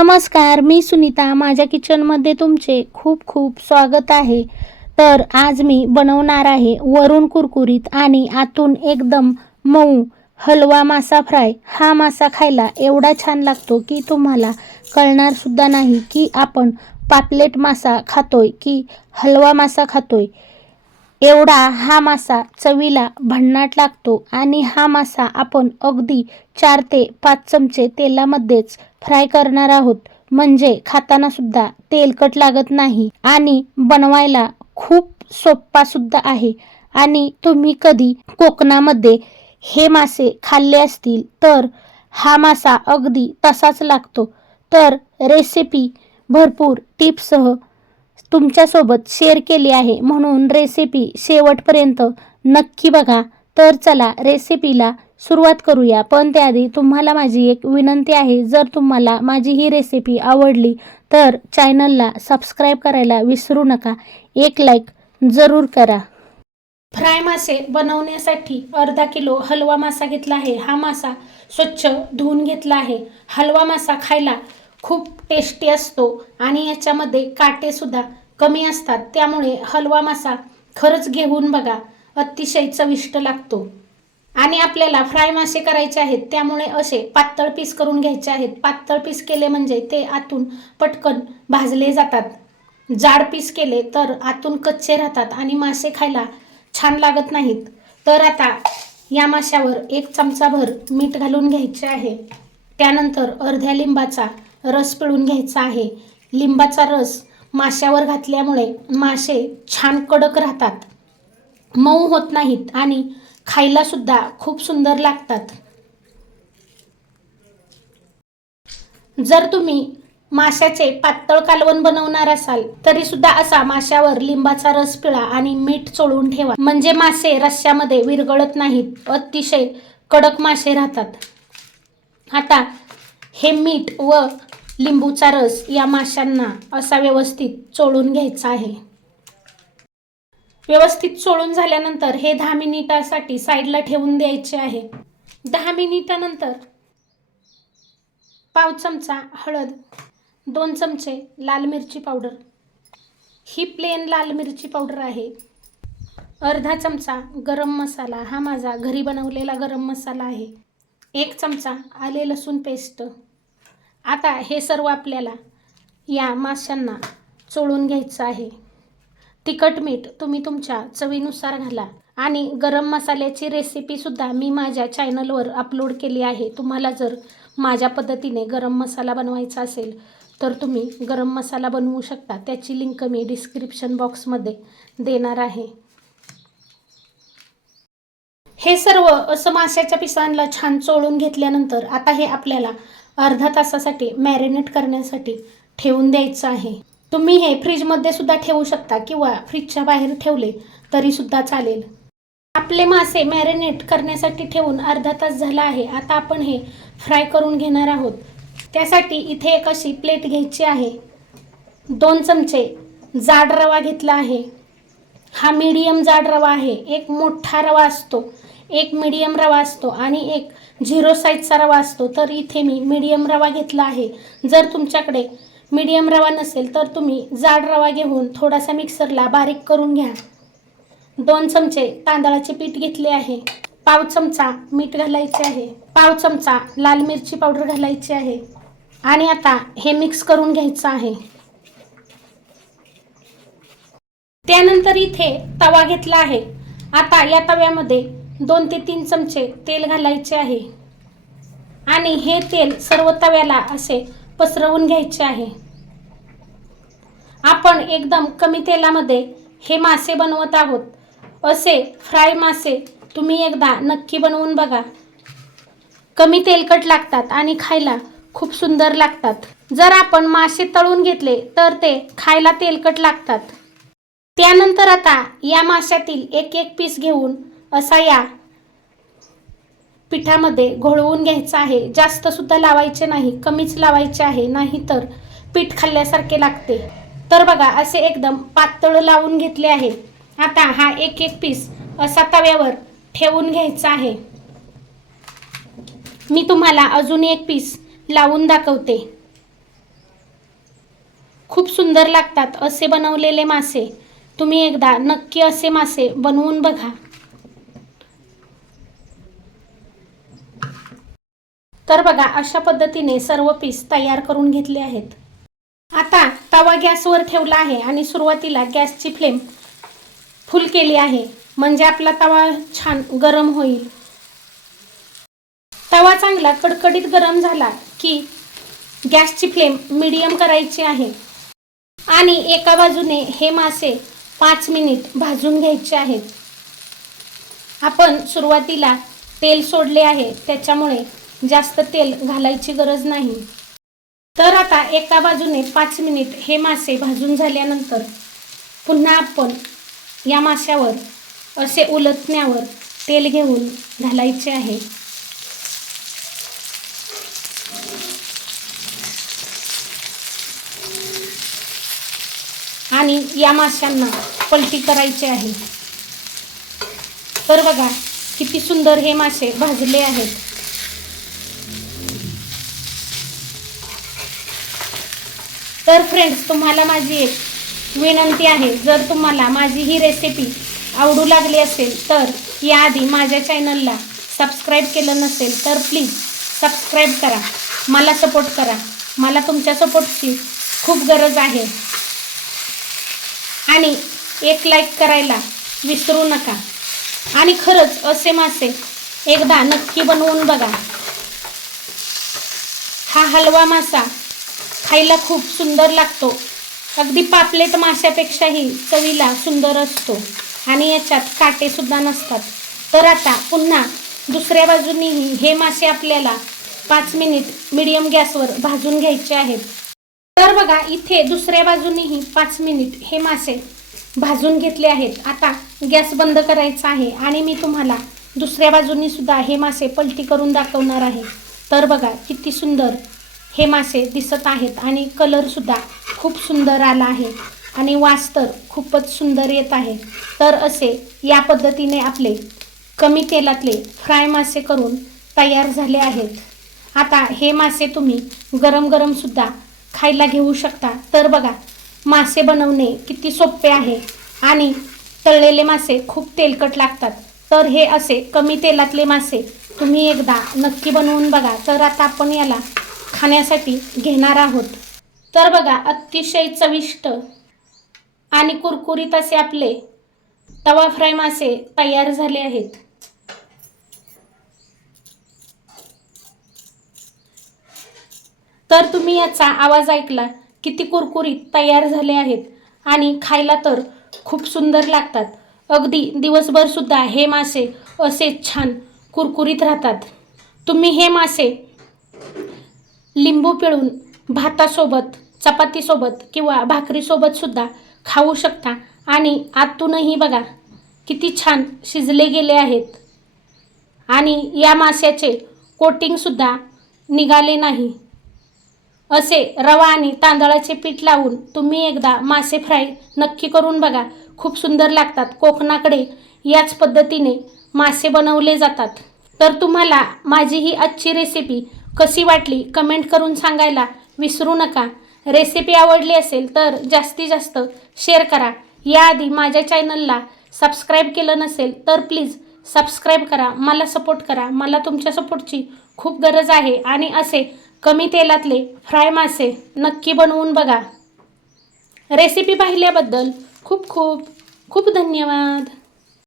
नमस्कार मी सुनीता. माझ्या किचनमध्ये तुमचे खूप खूप स्वागत आहे. तर आज मी बनवणार आहे वरून कुरकुरीत आणि आतून एकदम मऊ हलवा मासा फ्राय. हा मासा खायला एवढा छान लागतो की तुम्हाला कळणार सुद्धा नाही की आपण पापलेट मासा खातोय की हलवा मासा खातोय. एवढा हा मासा चवीला भन्नाट लागतो आणि हा मासा आपण अगदी चार ते पाच चमचे तेलामध्येच फ्राय करणार आहोत. म्हणजे खाताना सुद्धा तेलकट लागत नाही आणि बनवायला खूप सोप्पा सुद्धा आहे. आणि तुम्ही कधी कोकणामध्ये हे मासे खाल्ले असतील तर हा मासा अगदी तसाच लागतो. तर रेसिपी भरपूर टिप्ससह तुमच्यासोबत शेअर केली आहे. म्हणून रेसिपी शेवटपर्यंत नक्की बघा. तर चला रेसिपीला सुरुवात करूया. पण त्याआधी तुम्हाला माझी एक विनंती आहे जर तुम्हाला माझी ही रेसिपी आवडली तर चॅनलला सबस्क्राईब करायला विसरू नका. एक लाईक जरूर करा. फ्राय मासे बनवण्यासाठी अर्धा किलो हलवा मासा घेतला आहे. हा मासा स्वच्छ धुवून घेतला आहे. हलवा मासा खायला खूप टेस्टी असतो आणि याच्यामध्ये काटेसुद्धा कमी असतात. त्यामुळे हलवा मासा खरंच घेऊन बघा. अतिशय चविष्ट लागतो. आणि आपल्याला फ्राय मासे करायचे आहेत त्यामुळे असे पातळ पीस करून घ्यायचे आहेत. पातळ पीस केले म्हणजे ते आतून पटकन भाजले जातात. जाड पीस केले तर आतून कच्चे राहतात आणि मासे खायला छान लागत नाहीत. तर आता या माशावर एक चमचाभर मीठ घालून घ्यायचे आहे. त्यानंतर अर्ध्या लिंबाचा रस पिळून घ्यायचा आहे. लिंबाचा रस माशावर घातल्यामुळे मासे छान कडक राहतात. मऊ होत नाहीत आणि खायला सुद्धा खूप सुंदर लागतात. जर तुम्ही माशाचे पातळ कालवण बनवणार असाल तरी सुद्धा असा माशावर लिंबाचा रस पिळा आणि मीठ चोळून ठेवा. म्हणजे मासे रश्श्यामध्ये विरघळत नाहीत अतिशय कडक मासे राहतात. आता हे मीठ व लिंबूचा रस या माशांना असा व्यवस्थित चोळून घ्यायचा आहे. व्यवस्थित चोळून झाल्यानंतर हे दहा मिनिटासाठी साईडला ठेवून द्यायचे आहे. दहा मिनिटानंतर पाव चमचा हळद दोन चमचे लाल मिरची पावडर. ही प्लेन लाल मिरची पावडर आहे. अर्धा चमचा गरम मसाला हा माझा घरी बनवलेला गरम मसाला आहे. एक चमचा आले लसूण पेस्ट. आता हे सर्व आपल्याला या माशांना चोळून घ्यायचं आहे. तिखट मीठ तुम्ही तुमच्या चवीनुसार घाला. आणि गरम मसाल्याची रेसिपीसुद्धा मी माझ्या चॅनलवर अपलोड केली आहे. तुम्हाला जर माझ्या पद्धतीने गरम मसाला बनवायचा असेल तर तुम्ही गरम मसाला बनवू शकता. त्याची लिंक मी डिस्क्रिप्शन बॉक्समध्ये देणार आहे. हे सर्व असं माशाच्या पिसांना छान चोळून घेतल्यानंतर आता हे आपल्याला अर्धा तासासाठी मॅरिनेट करण्यासाठी ठेवून द्यायचं आहे. तुम्ही हे फ्रीजमध्ये सुद्धा ठेवू शकता किंवा फ्रीजच्या बाहेर ठेवले तरी सुद्धा चालेल. आपले मासे मॅरिनेट करण्यासाठी ठेवून अर्धा तास झाला आहे. आता आपण हे फ्राय करून घेणार आहोत. त्यासाठी इथे एक अशी प्लेट घ्यायची आहे. दोन चमचे जाड रवा घेतला आहे. हा मीडियम जाड रवा आहे. एक मोठा रवा असतो. एक मीडियम रवा असतो आणि एक झिरो साईजचा रवा असतो. तर इथे मी मीडियम रवा घेतला आहे. जर तुमच्याकडे मीडियम रवा नसेल तर तुम्ही जाड रवा घेऊन थोडासा मिक्सरला बारीक करून घ्या. दोन चमचे तांदळाचे पीठ घेतले आहे. पाव चमचा मीठ घालायचे आहे. पाव चमचा लाल मिरची पावडर घालायची आहे. आणि आता हे मिक्स करून घ्यायचं आहे. त्यानंतर इथे तवा घेतला आहे. आता या तव्यामध्ये दोन ते तीन चमचे तेल घालायचे आहे. आणि हे तेल सर्व तव्याला असे पसरवून घ्यायचे आहे. आपण एकदम कमी तेलामध्ये हे मासे बनवत आहोत. असे फ्राय मासे तुम्ही एकदा नक्की बनवून बघा. कमी तेलकट लागतात आणि खायला खूप सुंदर लागतात. जर आपण मासे तळून घेतले तर ते खायला तेलकट लागतात. त्यानंतर आता या माशातील एक एक पीस घेऊन असा या पिठामध्ये घोळवून घ्यायचं आहे. जास्त सुद्धा लावायचे नाही कमीच लावायचे आहे नाही तर पीठ खाल्ल्यासारखे लागते. तर बघा असे एकदम पातळ लावून घेतले आहे. आता हा एक एक पीस असा तव्यावर ठेवून घ्यायचा आहे. मी तुम्हाला अजून एक पीस लावून दाखवते. खूप सुंदर लागतात असे बनवलेले मासे. तुम्ही एकदा नक्की असे मासे बनवून बघा. तर बघा अशा पद्धतीने सर्व पीस तयार करून घेतले आहेत. आता तवा गॅसवर ठेवला आहे आणि सुरुवातीला गॅसची फ्लेम फुल केली आहे. म्हणजे आपला तवा छान गरम होईल. तवा चांगला कडकडीत गरम झाला की गॅसची फ्लेम मीडियम करायची आहे. आणि एका बाजूने हे मासे पाच मिनिट भाजून घ्यायचे आहेत. आपण सुरुवातीला तेल सोडले आहे त्याच्यामुळे जास्त तेल घालायची गरज नाही. तर आता एका बाजूने पाच मिनिट हे मासे भाजून झाल्यानंतर पुन्हा आपण या माश्यावर असे उलटण्यावर तेल घेऊन घालायचे आहे. आणि या माशांना पलटी करायचे आहे. तर बघा किती सुंदर हे मासे भाजले आहेत. तर फ्रेंड्स तुम्हाला माझी एक विनंती आहे. जर तुम्हाला माझी ही रेसिपी आवडू लागली असेल तर याआधी माझ्या चॅनलला सबस्क्राईब केलं नसेल तर प्लीज सबस्क्राईब करा. मला सपोर्ट करा. मला तुमच्या सपोर्टची खूप गरज आहे. आणि एक लाईक करायला विसरू नका. आणि खरंच असे मासे एकदा नक्की बनवून बघा. हा हलवा मासा खायला खूप सुंदर लागतो. अगदी पापलेट माशापेक्षाही चवीला सुंदर असतो. आणि याच्यात काटेसुद्धा नसतात. तर आता पुन्हा दुसऱ्या बाजूनीही हे मासे आपल्याला पाच मिनिट मिडियम गॅसवर भाजून घ्यायचे आहेत. तर बघा इथे दुसऱ्या बाजूनेही पाच मिनिट हे मासे भाजून घेतले आहेत. आता गॅस बंद करायचा आहे आणि मी तुम्हाला दुसऱ्या बाजूनी सुद्धा हे मासे पलटी करून दाखवणार आहे. तर बघा किती सुंदर हे मासे दिसत आहेत आणि कलरसुद्धा खूप सुंदर आला आहे. आणि वास तर खूपच सुंदर येत आहे. तर असे या पद्धतीने आपले कमी तेलातले फ्राय मासे करून तयार झाले आहेत. आता हे मासे तुम्ही गरम गरमसुद्धा खायला घेऊ शकता. तर बघा मासे बनवणे किती सोपे आहे. आणि तळलेले मासे खूप तेलकट लागतात. तर हे असे कमी तेलातले मासे तुम्ही एकदा नक्की बनवून बघा. तर आता आपण याला खाण्यासाठी घेणार आहोत. तर बघा अतिशय चविष्ट आणि कुरकुरीत असे आपले तवा फ्राय मासे तयार झाले आहेत. तर तुम्ही याचा आवाज ऐकला किती कुरकुरीत तयार झाले आहेत आणि खायला तर खूप सुंदर लागतात. अगदी दिवसभरसुद्धा हे मासे असे छान कुरकुरीत राहतात. तुम्ही हे मासे लिंबू पिळून भातासोबत चपातीसोबत किंवा भाकरीसोबतसुद्धा खाऊ शकता. आणि आतूनही बघा किती छान शिजले गेले आहेत. आणि या माशाचे कोटिंगसुद्धा निघाले नाही. असे रवा आणि तांदळाचे पीठ लावून तुम्ही एकदा मासे फ्राय नक्की करून बघा. खूप सुंदर लागतात. कोकणाकडे याच पद्धतीने मासे बनवले जातात. तर तुम्हाला माझी ही आजची रेसिपी कशी वाटली कमेंट करून सांगायला विसरू नका. रेसिपी आवडली असेल तर जास्तीत जास्त शेअर करा. याआधी माझ्या चॅनलला सबस्क्राईब केलं नसेल तर प्लीज सबस्क्राईब करा. मला सपोर्ट करा. मला तुमच्या सपोर्टची खूप गरज आहे. आणि असे कमी तेलातले फ्राय मासे नक्की बनवून बघा. रेसिपी पाहिल्याबद्दल खूप खूप खूप धन्यवाद.